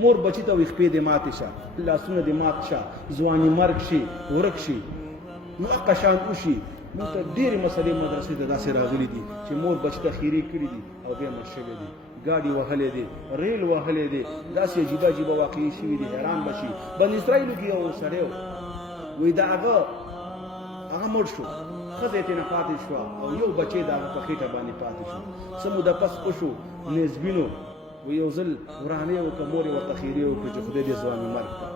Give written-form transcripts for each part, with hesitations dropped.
مور بچی ته وي خپې دې ماتې شه، لاسونه دې مات شه، ځواني مرګ شي، ورک شي، نو هغه شان وشي. موږ ته ډېرې مسلې مدرسې ته داسې راغلي دي چې مور بچي ته خیرې کړي دي او بیا مړ شوی دی، ګاډي وهلی دی، ریل وهلی دی، داسې عجیبه عجیبه واقعې شوي دي، حیران به شي. بن اسرائیلو کې یو سړی وایي د هغه مړ شو، ښځه یې ترېنه پاتې شوه او یو بچی د هغه په خېټه باندې پاتې شو. څه موده پس وشو نېزبینو و یو ځل ورانې وکړه، مور یې ورته خیرې وکړه چې خدای دې ځواني مرګ کړه.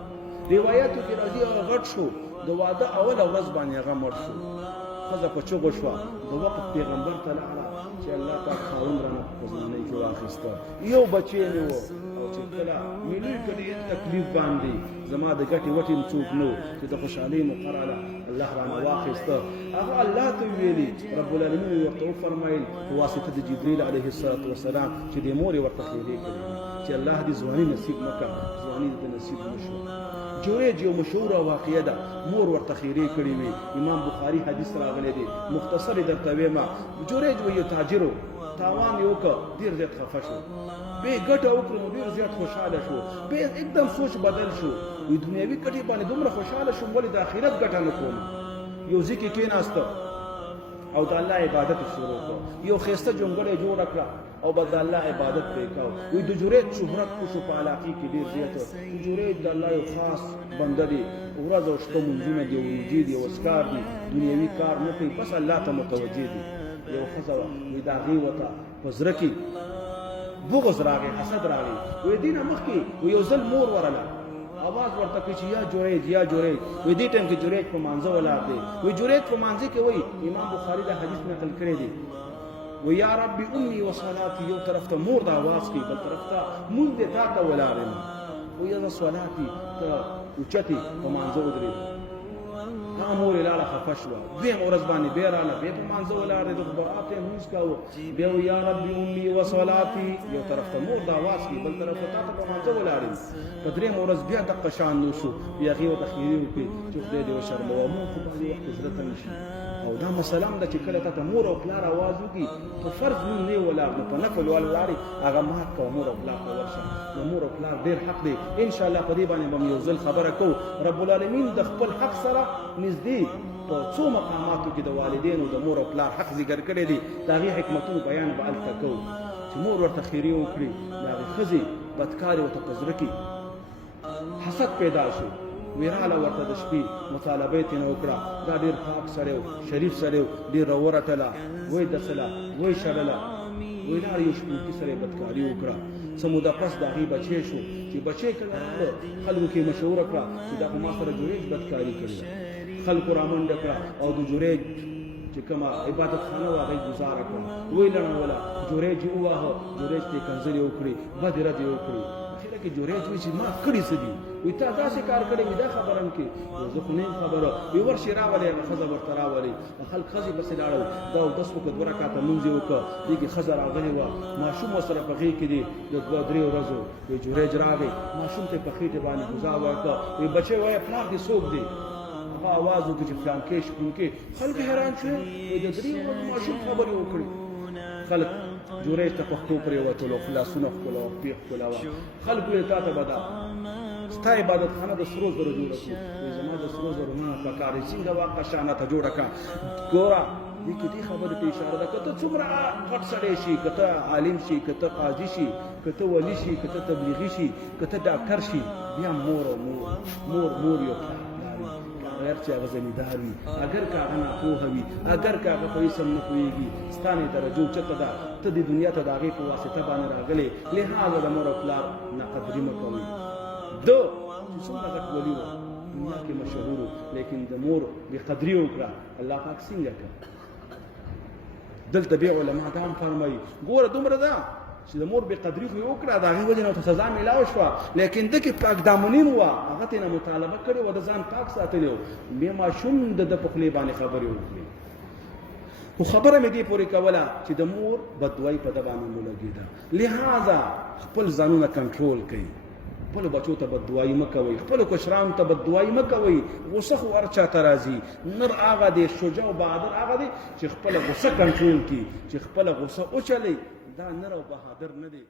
روایاتو کې راځي هغه غټ شو، د واده اوله ورځ باندې هغه مړ شو. ښځه په چغو شوه، د وقت پیغمبر ته لاړه چې الله پاک خاوند رانه په ځوانۍ کې واخیسته، یو بچی مې و او چې کله مې لوی کړ ډېر تکلیف باندې زما د ګټې وټې م څوک نه و چې د خوشحالۍ مقرره الله رانه واخیسته. هغه الله ته ویلي، رب العالمین ورته وفرمیل په واسطه د جبریل علیه السلام چې دې مور یې ورته خیرې کړې چې الله دې ځواني نصیب نه کړه، ځواني دې نصیب نه شوه. جوریج یو مشهوره واقعه ده، مور ورته خیرې کړې وي. امام بخاري حدیث راغلی دی، مختصر یې درته وایم. جوریج و یو تاجر و، تاوان یې وکړ، ډېر زیات خفه شو، بیا یې ګټه وکړه نو ډېر زیات خوشحاله شو، بیا एकदम سوچ بدل شو، وایي دنیوي ګټې باندې دومره خوشحاله شوم ولې د آخرت ګټه نه کوم. یو ځای کې کېناسته او د الله عبادت شروع کړ، یو ښایسته جونګړه یې جوړه کړه او بس د الله عبادت پرې کوو. وایي د جوریج شهرت وشو په علاقې کې ډېر زیات. جوریج د الله یو خاص بنده دی، ورځ او شپه مونځونه دي، روژې دي، وسکار دي، دنیوي کار نه کوي، بس الله ته متوجه دي. یو ښځه وه، وایي د هغې ورته په زړه کې بغض راغی، حسد راغی. وایي دې نه مخکې یو ځل مور ورله आवाज ورته کوي چې یا جوریج یا جوریج. وایي دې ټایم کې جوریج په مانځه ولاړ دی. وایي جوریج په مانځه کې وایي امام بخاري دا حدیث نقل کړی دی، و یا ربي امي وصلاتي، یو طرف ته مور د आवाज کوي، بل طرف ته مونږ دې تا ته ولاړ یم. وایي زه صلاتي ته اوچتې په مانځه ودرېږم. هغه مور یې لاړه خفه شوه، دویمه ورځ باندې بیا راغله، بیا په مانځه ولاړ دی، د برات یې لمونځ کاوه، بیا وایي یا ربي امي وصلاتي، یو طرف ته مور د आवाज کوي، بل طرف ته تا ته په مانځه ولاړ یم. په درېیمه ورځ بیا دقه شان وشو، بیا هغې ورته خیرې وکړې چې خدای دې وشرموه. مور خو بعضې وخت زړه ته نه شي، او دا مسله هم ده چې کله تا ته مور او پلار آواز وکړي په فرض نوم نه یې ولاړ، نو په نفل ولاړې هغه مات کوه، مور او پلار ته ورشه. نو مور او پلار ډېر حق دی، انشاءالله په دې باندې به م یو ځل خبره کوو. رب العالمین د خپل حق سره نږدې په څو مقاماتو کې د والدینو د مور او پلار حق ذکر کړی دی، د هغې حکمتونو بیان به هلته کوو چې مور ورته خیرې وکړي، د هغې ښځې بدکارې ورته په زړه کې حسد پیدا شو. ویراله ورته د شپې مطالبه یې ترېنه وکړه، دا ډېر پاک سړی و، شریف سړی و، ډېره ورتله، ویې دسله، ویې شړله، ویې لاړه یو شپونکي سره یې بدکاري وکړه. څه موده پس د هغې بچی شو، چې بچی کله راغله خلکو کې مشهوره کړه چې دا خو ما سره جوریج بدکاري کړې ده. خلکو رامنډه کړه او د جوریج چې کومه عبادتخانه وه هغه یې ګزاره کړه، ویې لړوله، جوریج یې وواهه، جوریج ته یې کنځلې وکړې، بدې ردې وکړې. اخره کې جوریج وایي چې ما کړي څه دي؟ وایي تا داسې کار کړی وي، دا خبره هم کې. زه خو نه یم خبره. وایي ورشي راولئ، هغه ښځه ورته راولئ. خلک ښځې پسې لاړل، دا اودس وکړه، 2 رکعته لمونځ یې وکړه، دې کې ښځه راغلې وه، ماشوم ورسره په غېږ کې دی د 2-3 ورځو. وایي جوریج راغی، ماشوم ته یې په خېټې باندې ګوزا ورکړه. وایي بچی وایه پلار دې څوک دی؟ هغه آواز وکړي چې فلانکې شپونکې. خلک حیران شول، وایي د 3 ورځو ماشوم خبرې وکړي. خلک جوریج ته پښتو پرېوتلو، خلاصونه ښکلوه، پېښ ښکلوه. خلکو یې تا ته به دا ستا عبادتخانه د سرو زرو جوړه کړو. وایي زما د سرو زرو نه پکار دی، څنګه واقع شانته جوړه کړه. ګوره دې کې دې خبرې ته اشاره ده، که ته څومره غټ سړی شي، که ته عالم شي، که ته قاضي شي، که ته ولی شي، که ته تبلیغي شي، که ته ډاکټر شي، بیا مور او مور یو پلار غیر چې هغه زمیندار وي، اگر که هغه ناپوهه وي، اگر که هغه په اسم نه پوهېږي، ستا نه درجه اوچته ده، ته دې دنیا ته د هغې په واسطه باندې راغلی، لهذا د مور او پلار ناقدري مه کوئ. ده چې څومره غټ ولي و، دنیا کې مشهور و، لیکن د مور بېقدري وکړه، الله پاک څنګه کړه. دلته بیا علما دا هم فرمایي، ګوره دومره ده چې د مور بېقدري خو یې وکړه، د هغې وجې نه ورته سزا میلاو شوه، لیکن ده کې پاک دامنین وه، هغه ترېنه مطالبه کړې وه، د ځان پاک ساتلی و، بیا ماشوم د ده په خولې باندې خبرې وکړې. خو خبره مې دې پورې کوله چې د مور بدوایي په ده باندې ولګېده، لهذا خپل ځانونه کنټرول کوي. خپلو بچو ته بددعایي مه کوئ، خپلو کشرانو ته بددعایي مه کوئ. غصه خو هر چا ته راځي. نر هغه دی، شجاع او بهادر هغه دی چې خپله غصه کنټرول کړي، چې خپله غصه وچلوي. دا نر او بهادر نه دی.